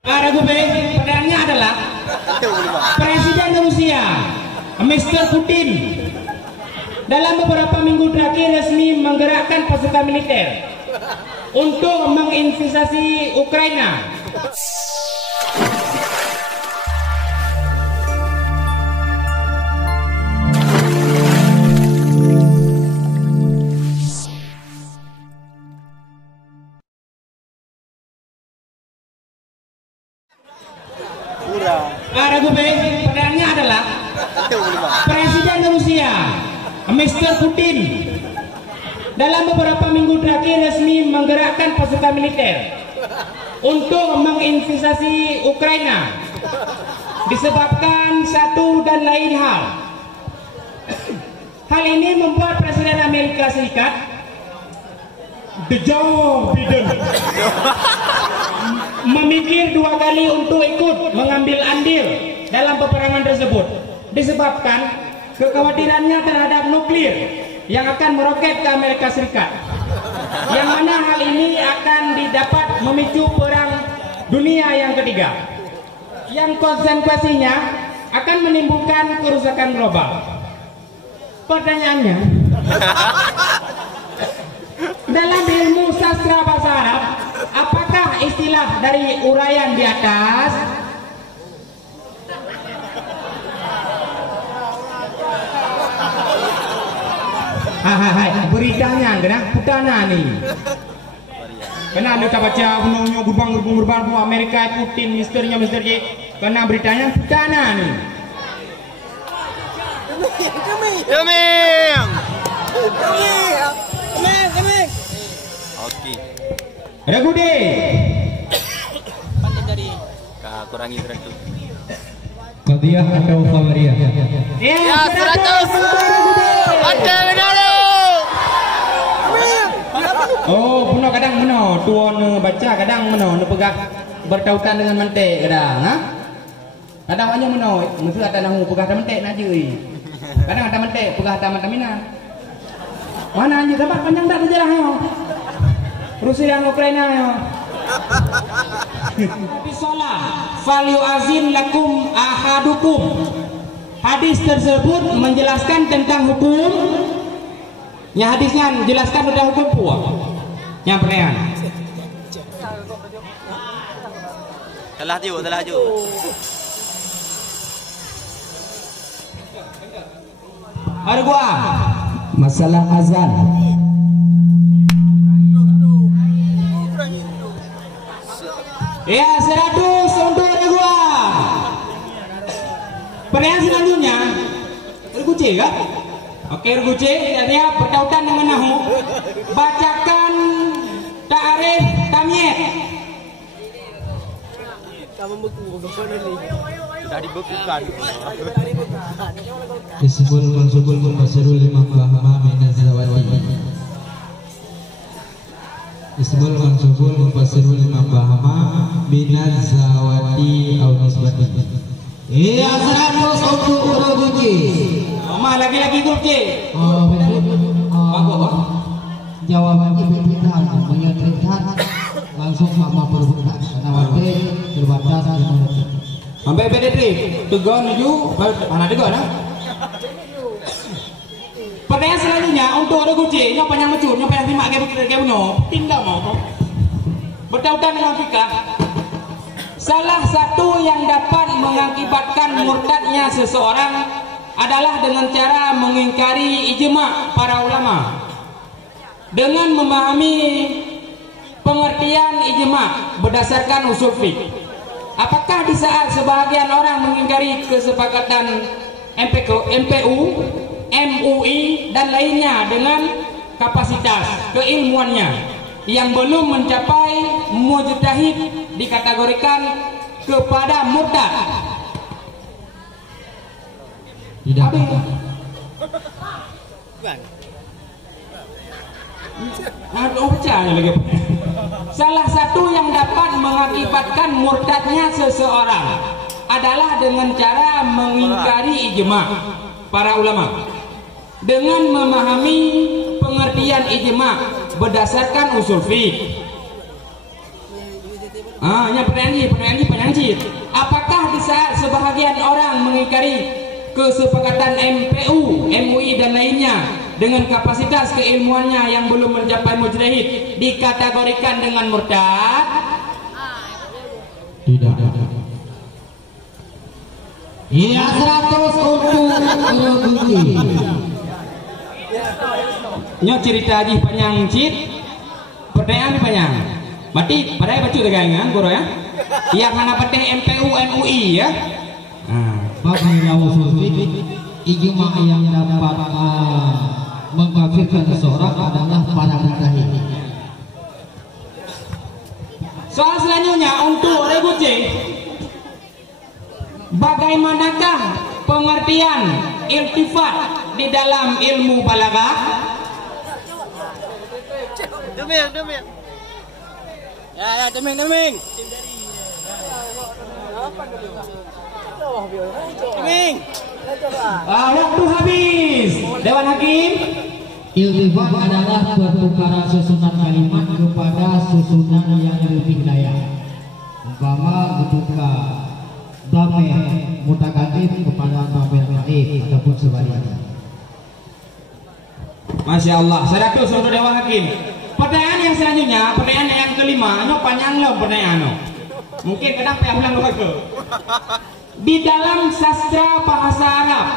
Pertanyaannya adalah Presiden Rusia Mr. Putin dalam beberapa minggu terakhir resmi menggerakkan pasukan militer untuk menginvasi Ukraina. Pertanyaannya adalah Presiden Rusia Mr. Putin dalam beberapa minggu terakhir resmi menggerakkan pasukan militer untuk menginvasi Ukraina disebabkan satu dan lain hal. Hal ini membuat Presiden Amerika Serikat Joe Biden memikir dua kali untuk ikut mengambil andil dalam peperangan tersebut disebabkan kekhawatirannya terhadap nuklir yang akan meroket ke Amerika Serikat, yang mana hal ini akan didapat memicu perang dunia yang ketiga yang konsekuensinya akan menimbulkan kerusakan global. Pertanyaannya, dalam ilmu sastra bahasa Arab, apakah istilah dari uraian di atas beritanya kena putana nih? Kena kita baca gunungnya gerbang Amerika Putin misterinya Mr. J. Kena beritanya putana nih. Oke. Ragude. Pandai dari kurangi 100. Qadiyah atau Khabariyah? Ya 100. Ada benar. Oh, puno kadang meno tuan baca kadang meno pegah bertautan dengan mentek kadang, ha? Kadang banyak meno, mesti ada nahu pegah ada mentek nak je. Kadang ada mentek pegah ada mantamina. Mana aja tempat panjang dak sejarah yo. Rusia dan Ukraina yo. Bisolah fal yu'azim lakum ahadukum. Hadis tersebut menjelaskan tentang hukum. Ya hadisnya menjelaskan tentang hukum puah. Yang pertanyaan. Telah ju. Ada gua Masalah azan. Ya 100 untuk ada gua. Pertanyaan selanjutnya, Ruguce kan? Oke Ruguce, dia bertautan dengan nahu. Bacakan ta'arif tamyiz. Sudah dibekukan. Ismul mansubul mufassirul lima fahama min az-zawati. Ismul mansubul mufassirul lima fahama min az-zawati au nisbati. Iya 100 untuk Ruguce. Mama lagi-lagi Ruguce. Oh, betul. Apa? Jawabannya berbeda, menyebutkan langsung sama perbuatan karena waktu terbatas sampai beda trip tegon menuju mana tegon nah? Pertanyaan selanjutnya untuk Ruguce, nyoba yang mencur, nyoba yang simak kayak buno, tinggal mau bertautan dengan fikah. Salah satu yang dapat mengakibatkan murtadnya seseorang adalah dengan cara mengingkari ijma' para ulama. Dengan memahami pengertian ijma' berdasarkan usul fiqh. Apakah di saat sebahagian orang mengingkari kesepakatan MPU, MUI dan lainnya dengan kapasitas keilmuannya yang belum mencapai mujtahid dikategorikan kepada murtad? Tidak. Salah satu yang dapat mengakibatkan murtadnya seseorang adalah dengan cara mengingkari ijma' para ulama. Dengan memahami pengertian ijma' berdasarkan usul fiqh. Yang pertanyaan ini mujtahid. Apakah di saat sebahagian orang mengingkari kesepakatan MPU, MUI dan lainnya dengan kapasitas keilmuannya yang belum mencapai mujtahid dikategorikan dengan murtad? Tidak. Iya 100 untuk Gusti. Nyo cerita di panjang cit, pertanyaan panjang. Berarti pada baca tegangan guru ya. Yang mana pateh MPU MUI ya. Bagi Rasul ijma yang dapat mengkafirkan seseorang adalah para mujtahid. Soal selanjutnya untuk Reguce, bagaimanakah pengertian iltifat di dalam ilmu balaghah? Deming. Ya, deming. Waktu habis. Dewan Hakim. Iltifat adalah pertukaran susunan kalimat kepada susunan yang lebih layak. Umpama ketika dhamir mutakalim kepada dhamir alif ataupun sebaliknya. Masya Allah. 100 untuk Dewan Hakim. Pertanyaan yang selanjutnya, pertanyaan yang kelima, no panjang loh pertanyaan no. Mungkin kenapa yang ulang ke? Di dalam sastra bahasa Arab,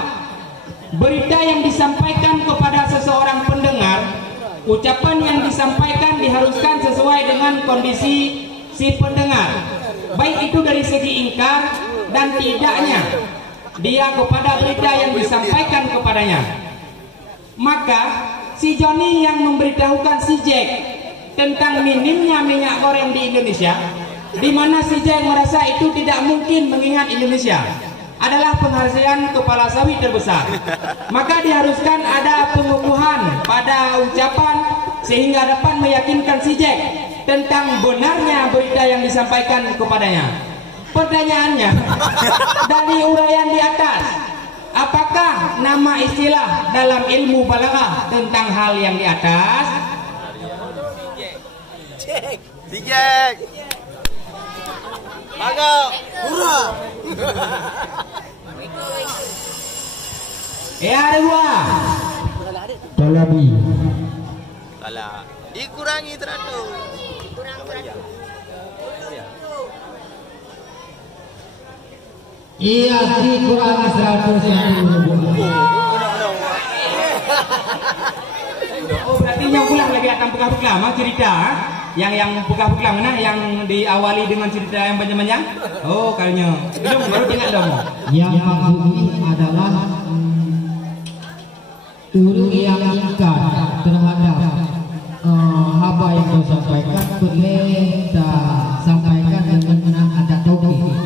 berita yang disampaikan kepada seseorang pendengar, ucapan yang disampaikan diharuskan sesuai dengan kondisi si pendengar, baik itu dari segi ingkar dan tidaknya dia kepada berita yang disampaikan kepadanya. Maka si Joni yang memberitahukan si Jack tentang minimnya minyak goreng di Indonesia, di mana si Jack merasa itu tidak mungkin mengingat Indonesia adalah penghasilan kepala sawit terbesar, maka diharuskan ada pengukuhan pada ucapan sehingga dapat meyakinkan si Jack tentang benarnya berita yang disampaikan kepadanya. Pertanyaannya, dari uraian di atas, apakah nama istilah dalam ilmu balaghah tentang hal yang di atas? Jack. Agak murah. Ya ada dua. Talabi. Salah. Dikurangi 100. Iya dikurangi 100 yang Oh berarti yang pulang lagi datang buka-buka mah cerita yang buka-buka mana yang diawali dengan cerita yang panjang-panjang? Oh kayaknya belum baru tinggal dong. yang maksudnya adalah urut yang ingkar terhadap haba yang kau sampaikan boleh sampaikan dengan ada tauhid.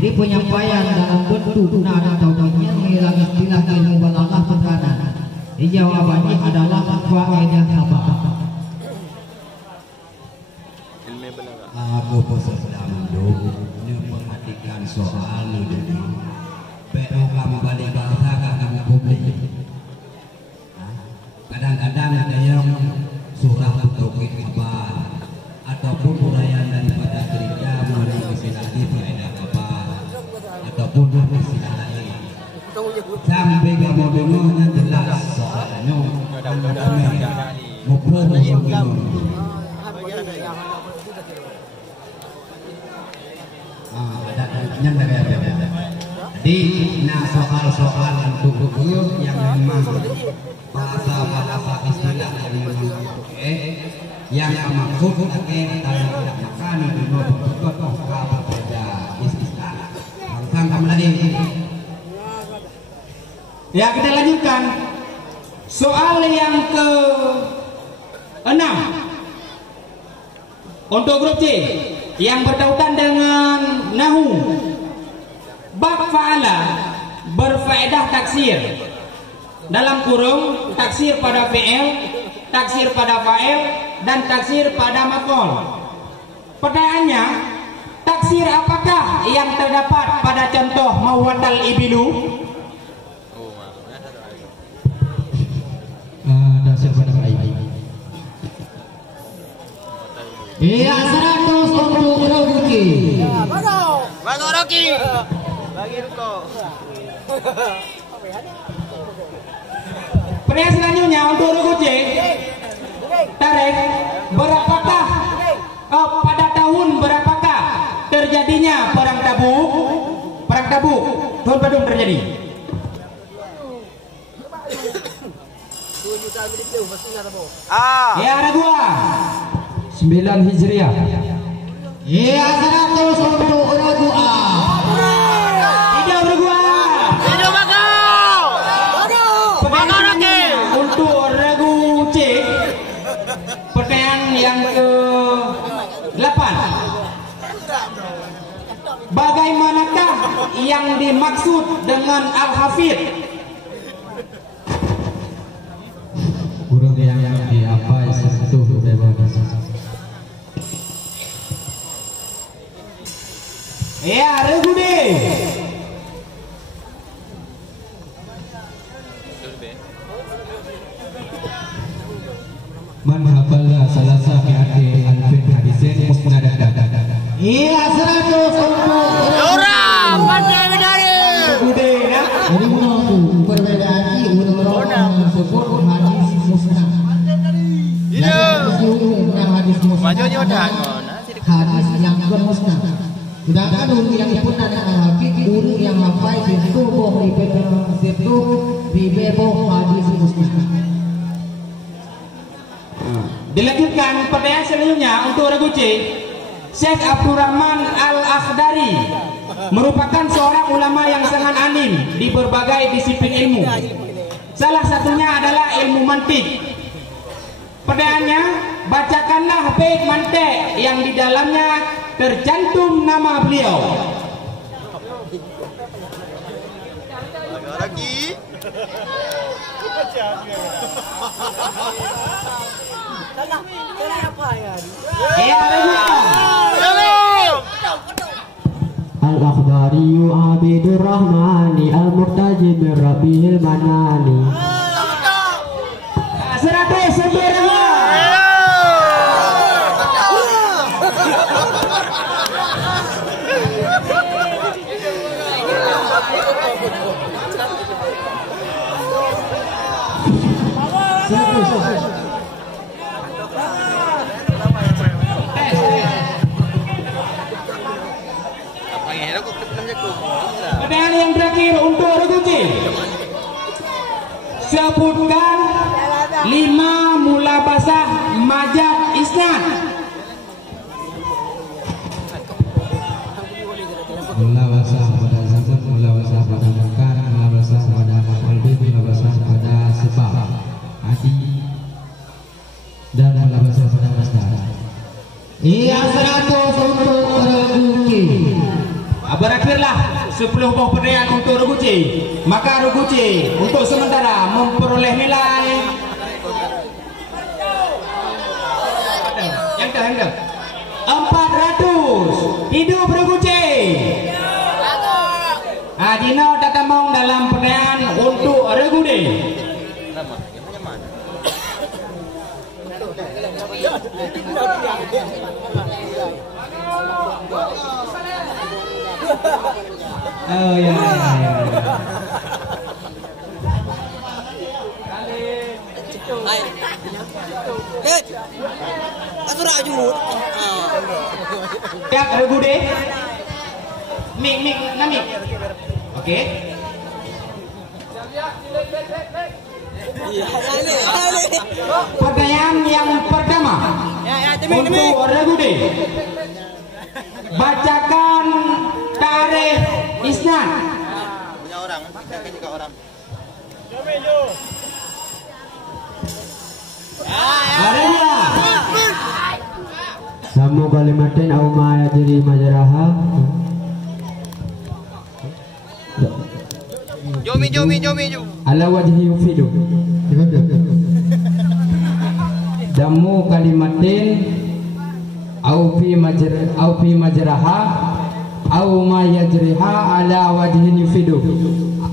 Jadi penyampaian dalam bentuk nada tauhidnya mengilang istilah ilmu balaghah tekanan. Jawabannya adalah faedah haba. Aku sedang memperhatikan soal ini. Pero kamu balik bahasa kamu publik. Kadang-kadang ada yang surah tauhid kabar ataupun uraian daripada gereja mengenai istilah faedah kabar ataupun istilah lain. Sampai kamu dengarnya jelas soalnya Jadi, nah soal-soal untuk hukum yang memang bahasa istilah yang maksud akhir tidak makan di bawah apa saja istilah. Bangsa kamu lagi. Ya kita lanjutkan soal yang ke-6 untuk grup C yang bertautan dengan nahu. Bab fa'ala berfaedah taksir dalam kurung taksir pada fi'il, taksir pada fa'il dan taksir pada maf'ul. Pertanyaannya, taksir apakah yang terdapat pada contoh mawatal ibilu? Dasar pada baik. Iya 100 untuk Rogi. Bang Rocky. Bagi Ruko. Pertanyaan selanjutnya untuk Rukuce. Tarik, berapakah pada tahun berapakah terjadinya perang Tabuk? Perang Tabuk tahun berapa terjadi? Ya ada dua. 9 Hijriah. Iya 100 untuk Regu A. Tidak berdua. Hidup bakal. Pertanyaan untuk Regu C. Pertanyaan yang ke-8. Bagaimanakah yang dimaksud dengan Al-Hafidh? Burung yang diapai sentuh bebas. Ya, Regu D. Man hafallah salasa mi'ati alfin hadisin musnadadan. Iya 100 untuk Orang pandai bidari. Regu D ya. Jadi menurutku perbedaan ini orang sebut hadis musnad. Hadis musnad. Majunya udah Hadis yang bermusnad. Sedangkan urut yang dipunah Al-Hafidh urut yang hafal itu boh itu bibeboh hadis musnad. Dilanjutkan pertanyaan selanjutnya untuk Regu C. Syekh Abdurrahman Al-Akhdari merupakan seorang ulama yang sangat alim di berbagai disiplin ilmu. Salah satunya adalah ilmu mantik. Pertanyaannya, bacakanlah bait mantik yang di dalamnya tercantum nama beliau. Rocky. Ya, Al-Akhdari Abidur Rahmani Al-Murtaji min Rabbihil Manani. 100 sempurna. Pertanyaan yang terakhir untuk Regu C. Sebutkan 5 mulabasah majaz isnad. Mulabasah pada zaman, mulabasah pada makan, mulabasah pada maf'ul, mulabasah pada sebab adi, dan mulabasah pada masdar. Iya 100 untuk Regu C. Berakhirlah 10 buah pertanyaan untuk Regu C. Maka Regu C untuk sementara memperoleh nilai yang 400. Hidup Regu C. Dino Tatamong dalam pertanyaan untuk Regu D. Oh ya. Aku rajut. Siap Regu D. Mik namik. Oke. Pertanyaan yang pertama untuk Regu D. Bacakan tarikh isnad. Punya orang, kita juga orang. Arena. Samu kalimatin au ma yajri majraha. Jomi. Ala wajhi yufidu. Damu kalimatin au fi majraha au ma yajriha ala wajhin yufidu.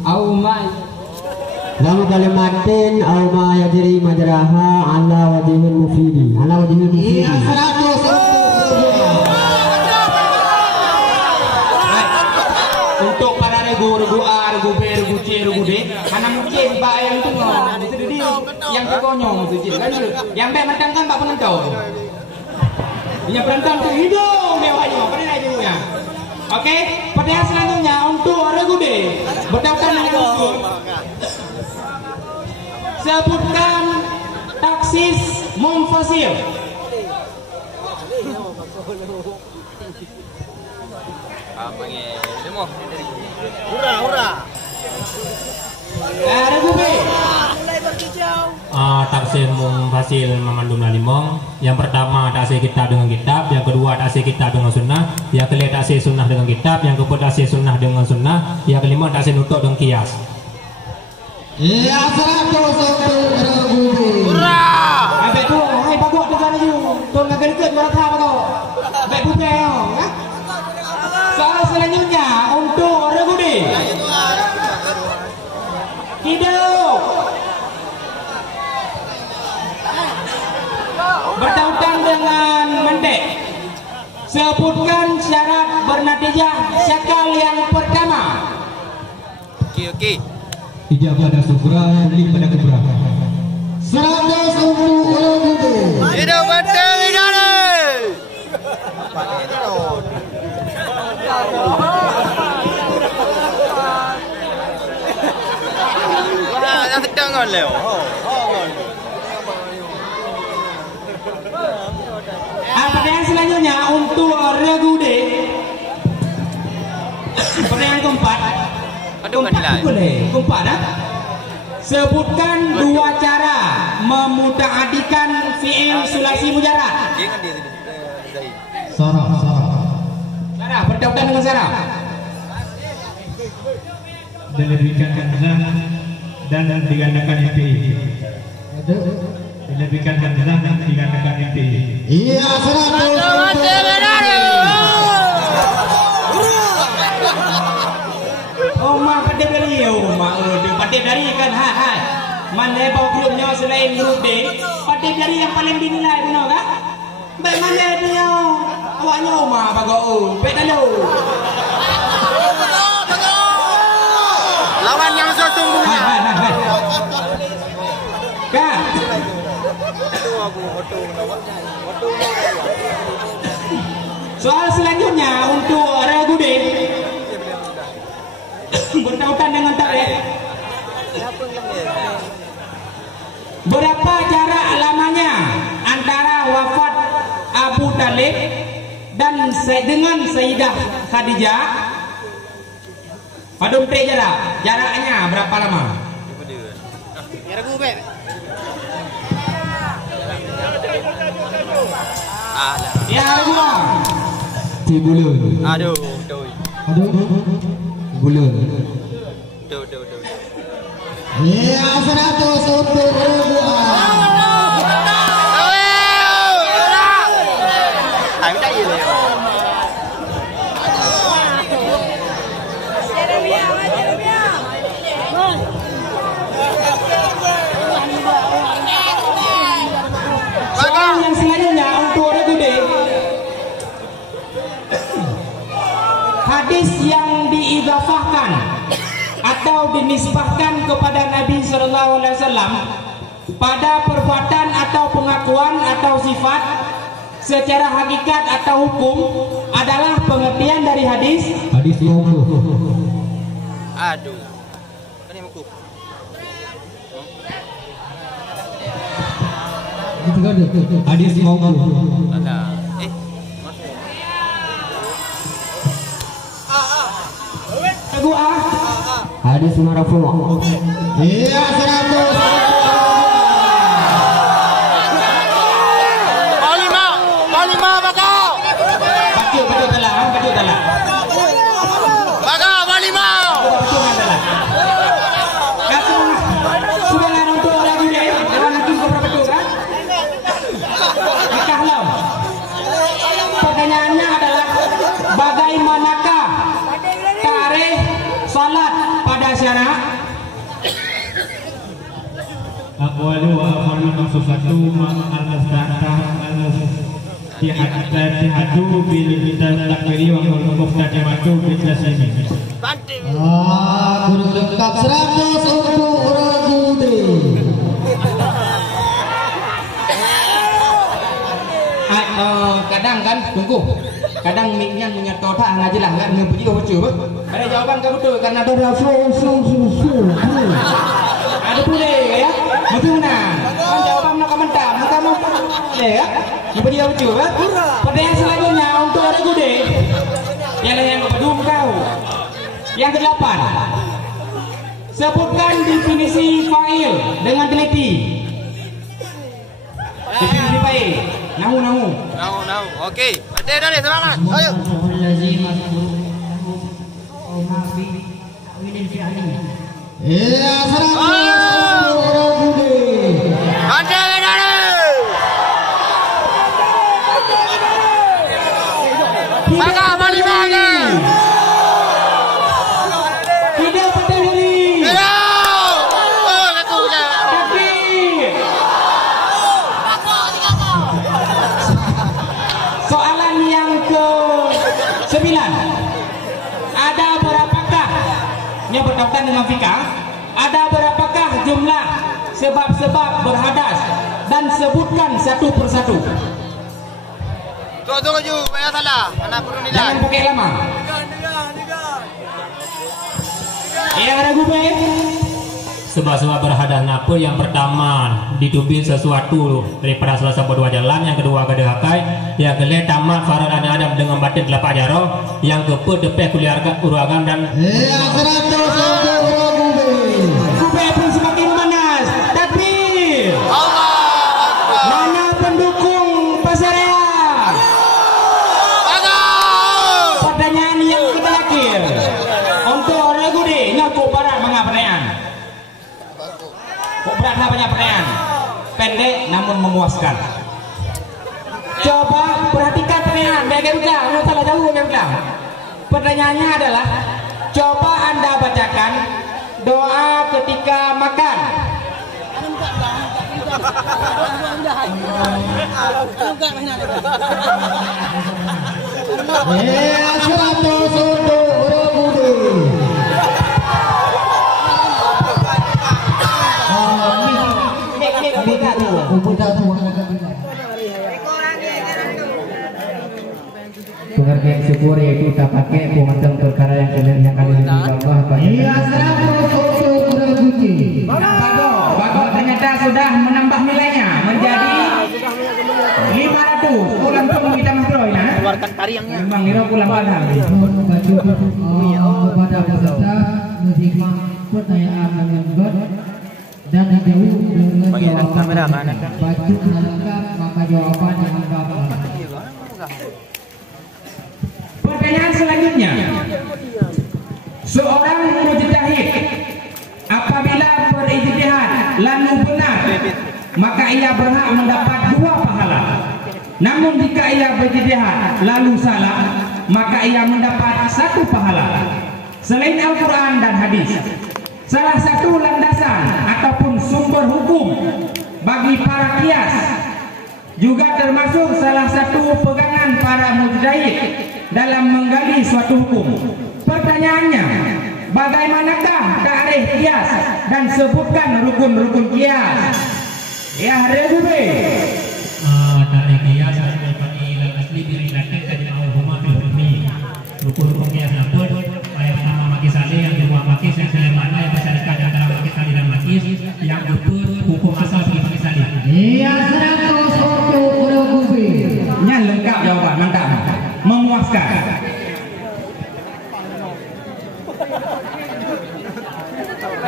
Au ma damu kalimatin au ma yajri majraha ala wajhin mufidi. Ala wajhin mufidi. muci rugude, karena muci mbak yang itu ngomong, itu dia yang kekonyong itu cik kan dulu, yang be mentang kan mbak penentau, yang penentang tuh hidung mewahnya, pernah aja ya. Oke, pertanyaan selanjutnya untuk rugude, berdasarkan dengan usul, sebutkan taksis munfasil. Hurra. Rugude. Taksir munfasil mengandung limong. Yang pertama taksir kitab dengan kitab, yang kedua taksir kitab dengan sunnah, yang kelima taksir sunnah dengan kitab, yang keempat taksir sunnah dengan sunnah, yang kelima taksir nutuk dengan kias. Ya, 100 untuk Rugude. Hurra. Abek tu, hai bagok dekat laju. Tu nak dekat dua rakam bagok. Abek putih ya. Soal selanjutnya untuk Rugude. Hidup. Bertautan dengan mendek. Sebutkan syarat bernatijah syakal yang pertama. Okey. Ijab pada subra, beli pada kubra. 100 untuk Rugude. Hidup betul bidara. Dah sedang kan leo. Pertanyaan selanjutnya untuk Rugude. Pertanyaan keempat. Aduh kan nilai. Boleh. Keempat dah. Sebutkan dua cara memutaadikan fi'il sulasi mujarrad. Dia kan dia tadi. Sarah. Sarah, bertautan dengan Sarah. Dilebihkan hamzah dan digandakan FPI. Dilebihkan hamzah dan digandakan FPI. Iya, 100 untuk Oh, mak pada dari mak dia pada dari kan hai. Mana bawa grupnya selain grup D, pada dari yang paling dinilai tu kan? Baik mana dia awaknya mak bagok baik dalu. Lawan yang sesungguhnya. Hai. Kan? Soal selanjutnya untuk Rugude. Bertautan dengan takrif. Berapa jarak lamanya antara wafat Abu Talib dan dengan Sayyidah Khadijah? Padum jaraknya berapa lama? Ya, Ragu. Tibulun. Aduh. Bulun. Tuh. Iya, 100 untuk Rugude. Ai tak ye le. Soal yang selanjutnya untuk Rugude. Hadis yang diidhafahkan atau dinisbahkan kepada Nabi SAW pada perbuatan atau pengakuan atau sifat secara hakikat atau hukum adalah pengertian dari hadis Mauquf. Aduh. Ini muku. Itu kan hadis Mauquf. Alah. Ragu Hadis marfu'. Iya, 100. Palima bakal. Betul dalam. Bakal palima. Betul dalam. Sudah lah untuk Rugude. Jangan nanti berapa betul kan? Nikahlah. Pertanyaannya adalah bagaimanakah tarikh salat pada syarak? Aqwalu wa amalu maksufatu al-muftah al-muftihatu bil takbiri wa al-muftahimatu bil taslimi. Banting. Guru lengkap 100 untuk Ragude. Kadang kan tunggu. Kadang miknya menyatu tak ngaji lah kan ngepuji kau betul. Ada jawaban kau betul karena ada ada boleh ya. Betul nah. Kan jawaban nak komentar, kamu ya. Ngepuji kau betul. Pertanyaan selanjutnya untuk Ragude. Yang kedua kau. Yang ke-8. Sebutkan definisi fa'il dengan teliti. Definisi fa'il. Nahu. Okey. Betul dah ni, semangat. Ayo. Iya, 100 Ragude. Banting dah ni. Maka Panglima ni. Tidak pada diri. Oh, satu je. Kaki. Soalan yang ke-9. Ada berapakah yang berkaitan dengan fikah? Ada berapakah jumlah sebab-sebab berhadas dan sebutkan satu persatu. Tunggu je, banyak salah. Mana perlu nilai. Jangan pakai lama. Yang Ragude. Sebab-sebab berhadas apa yang pertama ditubin sesuatu daripada salah satu dua jalan, yang kedua kedehakai, yang kedua tamat farad Adam dengan batin telapak jaro, yang keempat depan keluarga uragam dan Iya, 100 untuk Ragude. Ragude pun semakin panas. Takbir. Allah Akbar. Mana pendukung Pasarea? Bagus. Pertanyaan yang terakhir untuk Ragude. Nak kok berat banyak pertanyaan. Kok berat banyak pertanyaan. Pendek namun memuaskan. Coba perhatikan pertanyaan. Bagaimana? Anda salah jauh bagaimana? Pertanyaannya adalah, coba Anda bacakan doa ketika makan. Iya, 100 untuk Ragude. Pengertian syukur yaitu tak pakai pengertian perkara yang kalian Allah. Iya, 100 untuk Ragude. Bagus, ternyata sudah menambah nilainya menjadi 500. Ulang pun kita masuk ya. Keluarkan tariangnya. Memang ngira pulang pada. Kepada peserta menerima pertanyaan dengan benar dan dijawab dengan jawaban baju lengkap, maka jawaban yang lengkap. Pertanyaan selanjutnya, seorang mujtahid apabila berijtihad lalu benar, maka ia berhak mendapat 2 pahala. Namun jika ia berijtihad lalu salah, maka ia mendapat 1 pahala. Selain Al-Quran dan hadis, salah satu landasan ataupun sumber hukum bagi para kias juga termasuk salah satu pegangan para mujtahid dalam menggali suatu hukum. Pertanyaannya, bagaimanakah ta'rif kias dan sebutkan rukun-rukun kias? Ya, Ragude. tarik kias dari asli birilakan kajian al-huma fil hukmi. Rukun-rukun kias dapat yang pertama makis salih, yang kedua makis, yang selemana yang bersyarikat antara makis salih dan makis, yang keempat hukum asal bagi makis salih. Iya, 100 untuk Ragude. Nya lengkap jawaban, mantap. Memuaskan.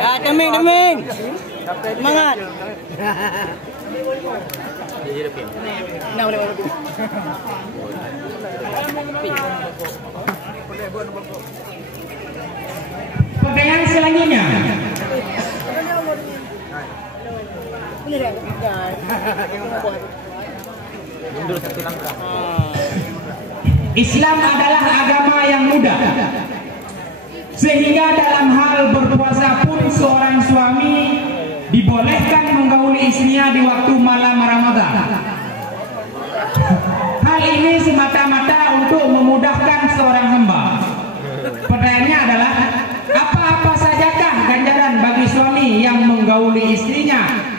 Ya, deming. Semangat. Nah, boleh. Pertanyaan selanjutnya. Islam adalah agama yang mudah, sehingga dalam hal berpuasa pun seorang suami dibolehkan menggauli istrinya di waktu malam Ramadan. Hal ini semata-mata untuk memudahkan seorang hamba. Pertanyaannya adalah,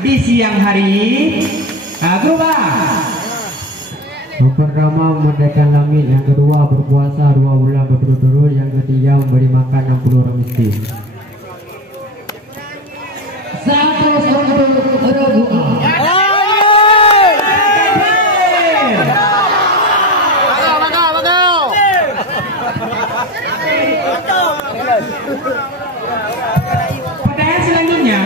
di siang hari. Berubah. Yang pertama memerdekakan langit, yang kedua berpuasa 2 bulan berturut-turut, yang ketiga memberi makan 60 orang miskin. 100 untuk Rebuah. Pertanyaan selanjutnya,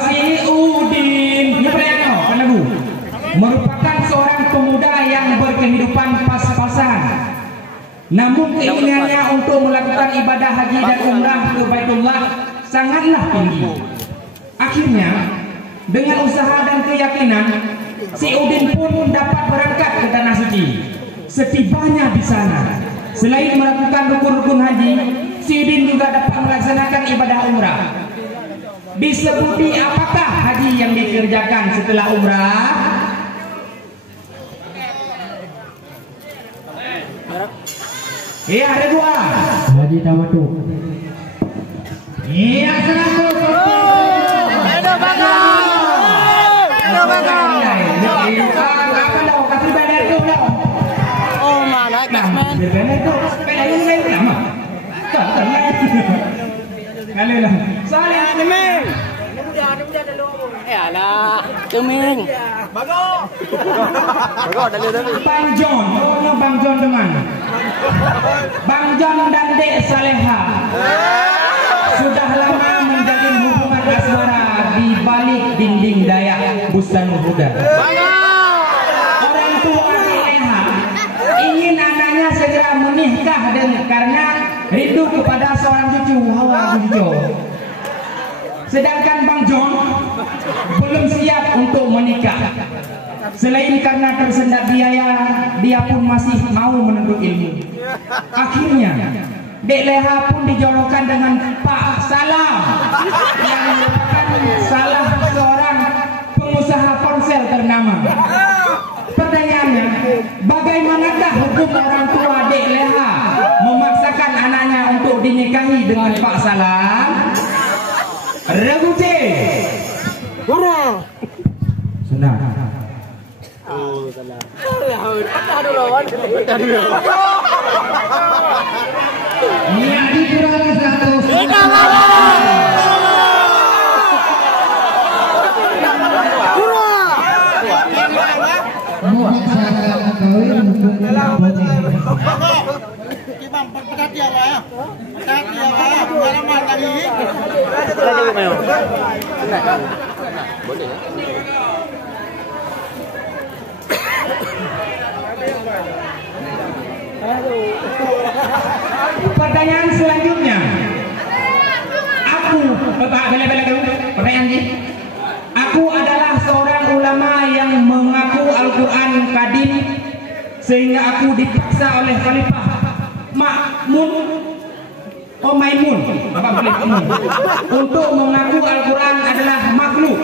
si Udin merupakan seorang pemuda yang berkehidupan pas-pasan, namun keinginannya untuk melakukan ibadah haji dan umrah ke Baitullah sangatlah tinggi. Akhirnya dengan usaha dan keyakinan, si Udin pun dapat berangkat ke tanah suci. Setibanya di sana, selain melakukan rukun-rukun haji, si Udin juga dapat melaksanakan ibadah umrah. Disebuti apakah haji yang dikerjakan setelah umrah? Iya, ada 2. Haji tamattu. Iya, 100. Edo Bago. Oh, mana Kasman? Soalnya Temeng. Alah, Temeng. Bago dalil. Bang John, pokoknya Bang John teman. Bang John dan Dek Saleha sudah lama menjalin hubungan asmara di balik dinding Dayak Bustanul Huda. Orang tua Saleha ingin anaknya segera menikah karena rindu kepada seorang cucu Hawa Gunjo. Sedangkan Bang John belum siap untuk menikah. Selain karena tersendat biaya, dia pun masih mau menuntut ilmu. Akhirnya Dek Leha pun dijodohkan dengan Pak Salam yang merupakan salah seorang pengusaha ponsel ternama. Pertanyaannya, bagaimanakah hukum orang tua Dek Leha memaksakan anaknya untuk dinikahi dengan Pak Salam? Rebuce. Senang. Iya, dikurangi 100. Memaksakan kawin hukum boleh. Pertanyaan selanjutnya, pertanyaan ini, aku adalah seorang ulama yang mengaku Al-Quran kadim, sehingga aku dipaksa oleh Khalifah Maimun untuk mengaku Al-Quran adalah makhluk,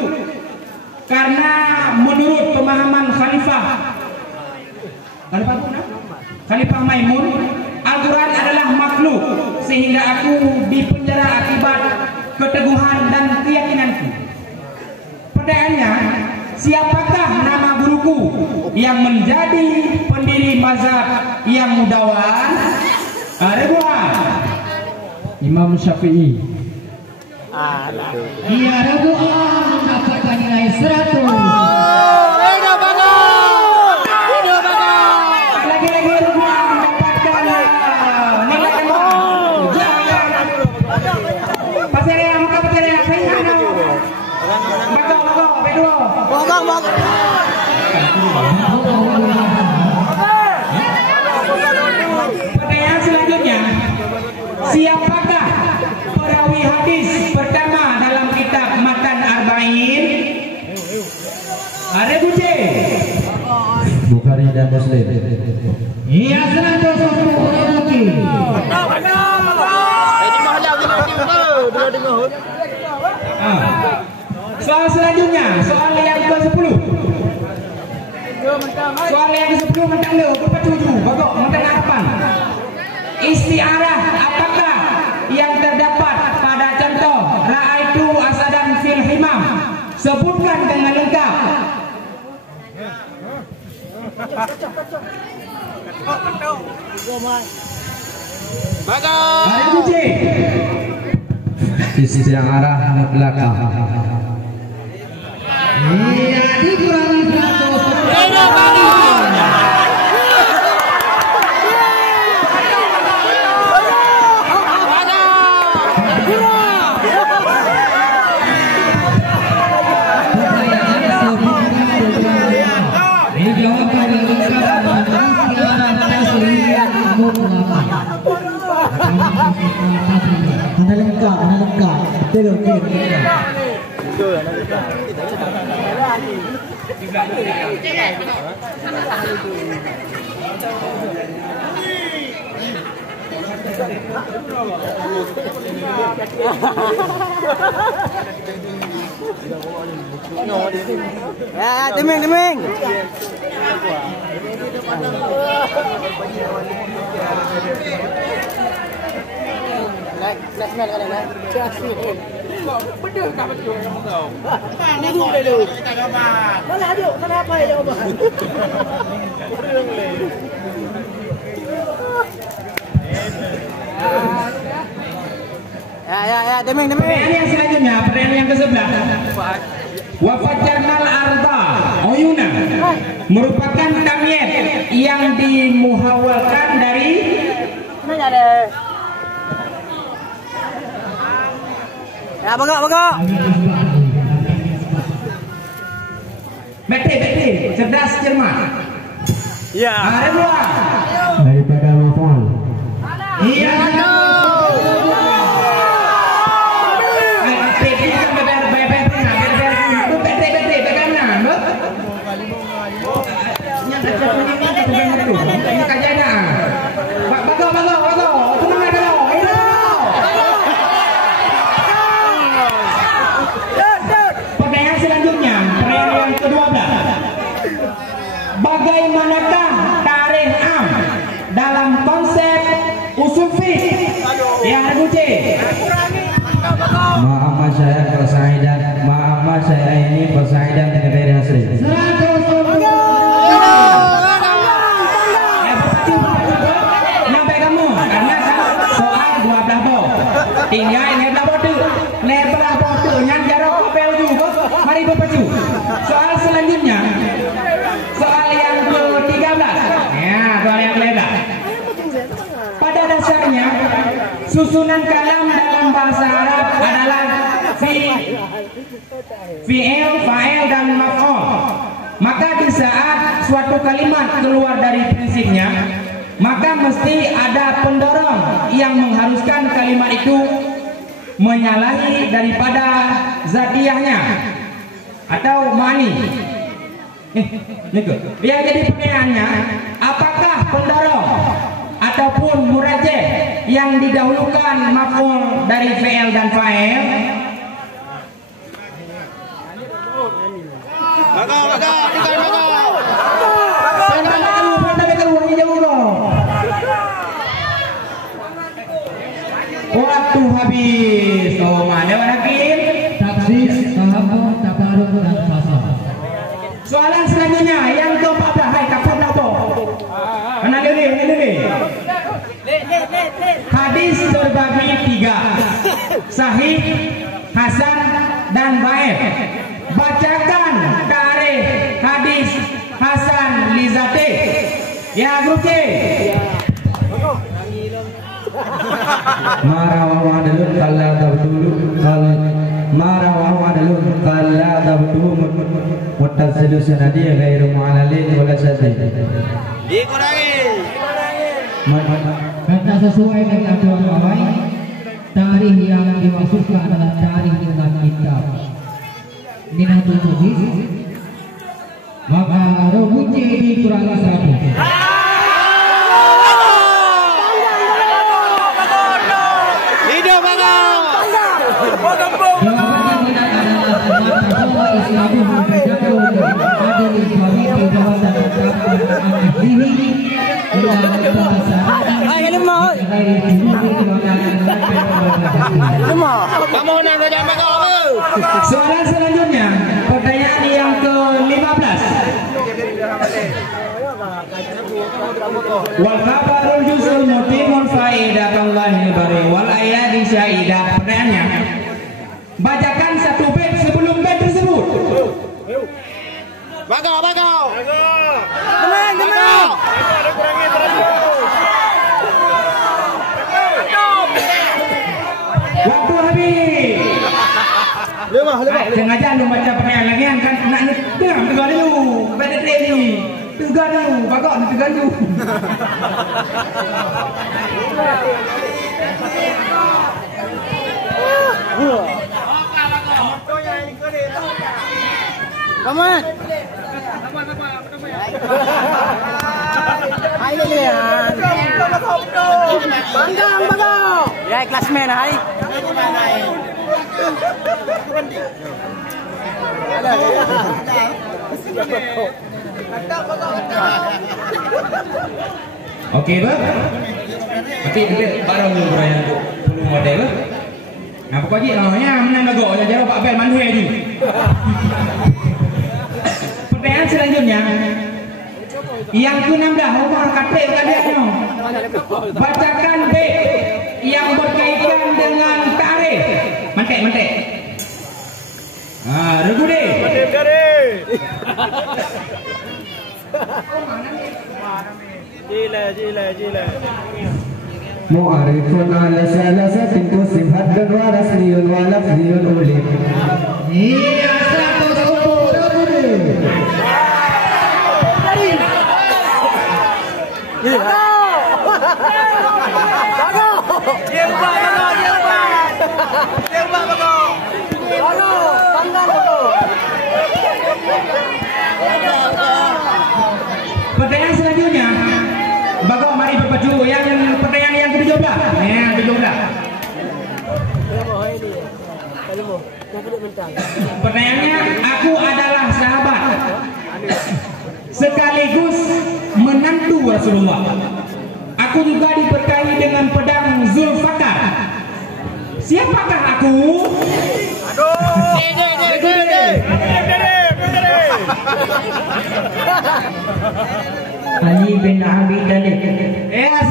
karena menurut pemahaman Khalifah Maimun, Al-Quran adalah makhluk, sehingga aku dipenjara akibat keteguhan dan keyakinanku. Pertanyaannya, siapakah nama guruku yang menjadi pendiri mazhab yang mudawan? Rebuah. Imam Syafi'i. Iya, Rebuah mendapatkan nilai 100. Edo Bago. Lagi-lagi Rebuah mendapatkan nilai penuh. Pasirnya, muka pasirnya, Pertanyaan selanjutnya, siapakah perawi hadis pertama dalam kitab Matan Arba'in? Rebuce. Bukhari dan Muslim. Iya, 100 untuk Rebuci. Soal selanjutnya, soal yang ke-10. Soal yang ke-10 mentang le, berpacuju, bagok, mentang harapan. Istiarah apakah yang terdapat pada contoh Ra'aitu asadan fil himam Bukan dengan lengkap. Ada kunci. Sisi yang arah ke belakang. Iya, dikurangi 100. Mana lengkap. Betul. Ya, temeng. Last man kan nak. Betul tak betul kamu tahu. Ni boleh dulu. Kita gambar. Mana ada? Kenapa ya gambar? Ya, temeng. Pertanyaan yang selanjutnya, pertanyaan yang ke-11. Wafat Jernal Arta Oyuna merupakan tamyiz yang dimuhawalkan dari Mana ada? Ya, bagak. Betul, cerdas cermat. Ya. Ada dua. Daripada Mafon. Iya. Pertanyaan selanjutnya, pertanyaan yang ke-12. Bagaimanakah tarikh am dalam konsep usul fiqh? Yang kunci. Maaf saya ini persaidan negeri asli. Sampai kamu karena soal 12 bo. Tinggal ini belah botu yang jarak kopel juga. Mari berpacu. Soal selanjutnya, soal yang ke-13. Ya, soal yang ke-13. Pada dasarnya susunan kalam dalam bahasa Arab adalah fi'il, fa'il dan maf'ul. Maka di saat suatu kalimat keluar dari prinsipnya, maka mesti ada pendorong yang mengharuskan kalimat itu menyalahi daripada zatiyahnya atau ma'ani. Dia jadi pertanyaannya, apakah pendorong ataupun murajih yang didahulukan maf'ul dari fi'il dan fa'il? Waktu habis. Oh, mana Hakim? Taksis, tahammum, tabaruk dan fasal. Soalan selanjutnya yang ke-14. Hai, kapur apa? Mana dulu? Hadis terbagi 3. Sahih, hasan dan dhaif. Bacakan tarikh hadis hasan li zati. Ya, grup C. Marawahu adalun kalla tabdulu muttasilu sanadi ghairu mu'alalin wala syadid. Dikurangi. Karena sesuai dengan acuan awal, tarikh yang dimaksudkan adalah tarikh dengan kitab Minatul Hadis, maka rukunci dikurangi 100. Soalan selanjutnya, pertanyaan Wal kabarul juzul mutimun faidah Allahi bari wal ayadi syaidah. Pertanyaannya, bacakan satu bait sebelum bait tersebut. Bagau. Tenang. Waktu habis. Sengaja lu baca pertanyaan lagi kan nak tegar dulu. Pada training. Tegar dulu, bagok tegar dulu. Come on. Hai dia. Banggang. Ya, klasmen hai. Oke, Bang. Nanti barang lu perayaan tu. Perlu model, Bang. Nah, pokoknya namanya menang bagok yang jawab Pak Ben Manue tu. Pertanyaan selanjutnya, yang ke-16 orang kata kaliannya. Bacakan bait yang berkaitan dengan tarikh. Mantek. Regu deh. Jila. Mu'arifun ala salasatin kusim haddan wa rasliyun wa lafziyun ulim. Iya, 100. Pertanyaan selanjutnya, Bagok mari berpacu yang pertanyaan yang ke-17. Ya, 17. Pertanyaannya, aku adalah sahabat sekaligus menantu Rasulullah. Aku juga diberkahi dengan pedang Zulfakar. Siapakah aku? Ali bin Abi Thalib. 100.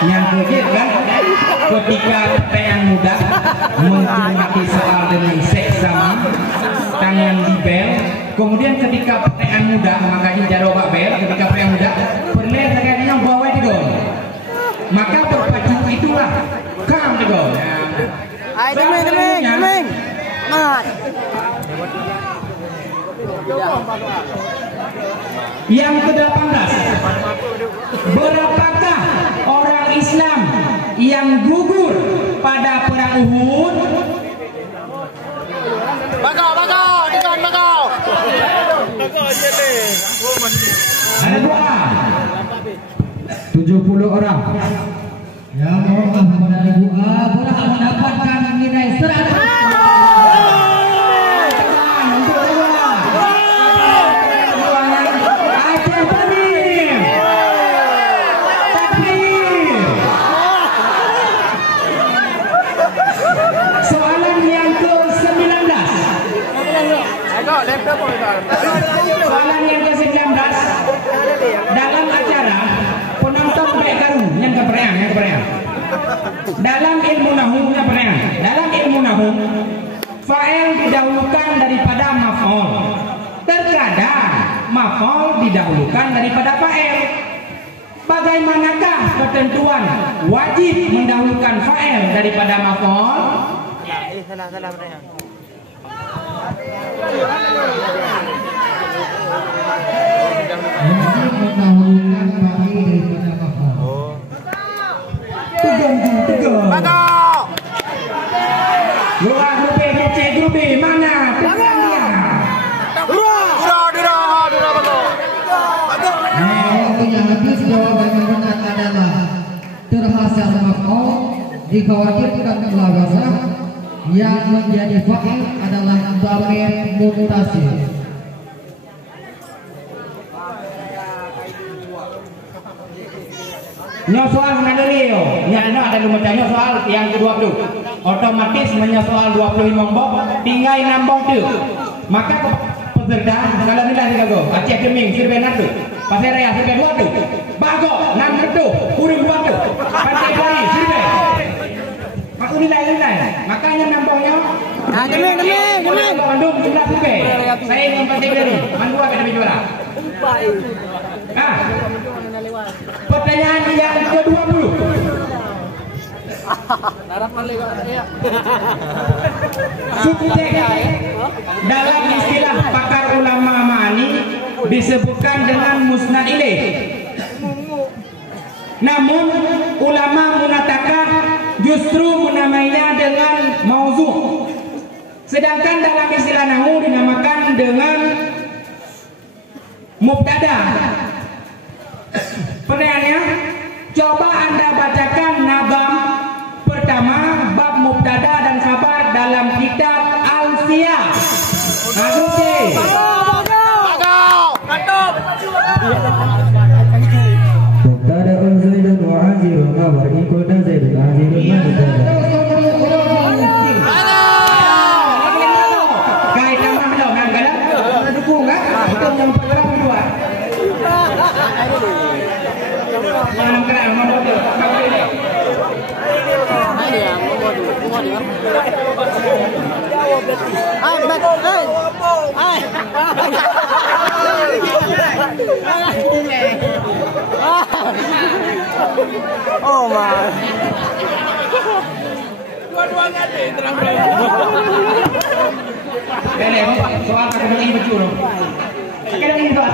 Yang kan ketika pertanyaan muda mencermati soal dengan seksama tangan di bel, kemudian ketika pertanyaan muda makanya jaro Pak Bel, ketika pertanyaan muda perle terkadang bawa di gol, maka berpacu itulah kam di gol. Hai temeng. Mat. Yang ke-18, berapakah orang Islam yang gugur pada perang Uhud? Bagau. Ada dua. 70 orang. Ya mohon kepada Ibu A boleh mendapatkan nilai 100. Soalan yang ke-19. Soalan yang ke-19 dalam acara penonton baik garu yang keperang. Dalam ilmu nahwu fa'il didahulukan daripada maf'ul. Terkadang maf'ul didahulukan daripada fa'il. Bagaimanakah ketentuan wajib mendahulukan fa'il daripada maf'ul? Salah pertanyaan. Wajib mendahulukan fa'il daripada maf'ul. Tegang. Bagau. Luar grup B, mana? Tegang dia. Dura bagau. Waktunya habis, jawaban yang benar adalah terhasil maf'ul dikhawatirkan kelagasan. Yang menjadi fa'il adalah dhamir muttasil. Nyo soal mana Leo? Nyano ada lu macamnya soal yang ke-20. Otomatis menyo soal 25 bok, tinggal 6 bok tu. maka peserta kalau nilai tiga go Aceh Keming sirbe natu Pasir Raya sirbe 2 tu Bago 6 tu Kurung 2 tu Pantai Bari sirbe aku nilai makanya nampaknya Deming Bandung jumlah sirbe saya ingin Pantai Bari Mandua kita juara pertanyaan yang ke-20 suku cek dalam istilah pakar ulama ma'ani disebutkan dengan musnad ilaih. Namun ulama mengatakan justru menamainya dengan mauzu. Sedangkan dalam istilah nahwu dinamakan dengan mubtada. Pertanyaannya, coba Anda bacakan nabam pertama bab mubtada dan khabar dalam kitab Al-Siyah. Mubtada Zaidun wa Azirun khabar ikut Zaidun Azirun mubtada. Kait nama belum kan kada? Dukung kan? Itu yang pertama kedua. Jangan kena mau tu. Oh my. Dua-duanya deh terang. Boleh, soal aku ini bercuru. Sekarang ini Pak.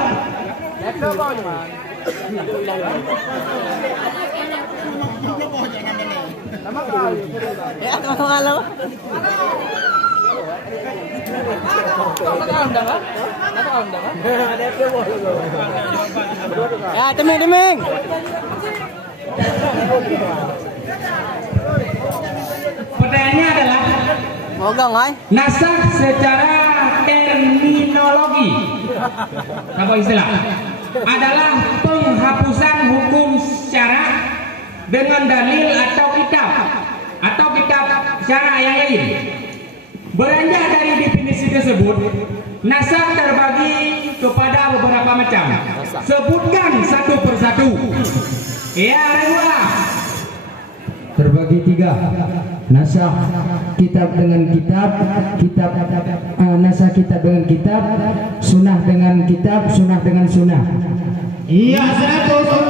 Ya, tengok kalau. Ya, deming. Pertanyaannya adalah nasakh secara terminologi apa istilah adalah penghapusan hukum syara dengan dalil atau kitab syara yang lain. Beranjak dari definisi tersebut, nasakh terbagi kepada beberapa macam. Sebutkan satu persatu. Ya, Ragulah. Terbagi 3. Nasakh kitab dengan kitab, nasakh kitab dengan kitab, sunnah dengan kitab, sunnah dengan sunnah. Iya, 100.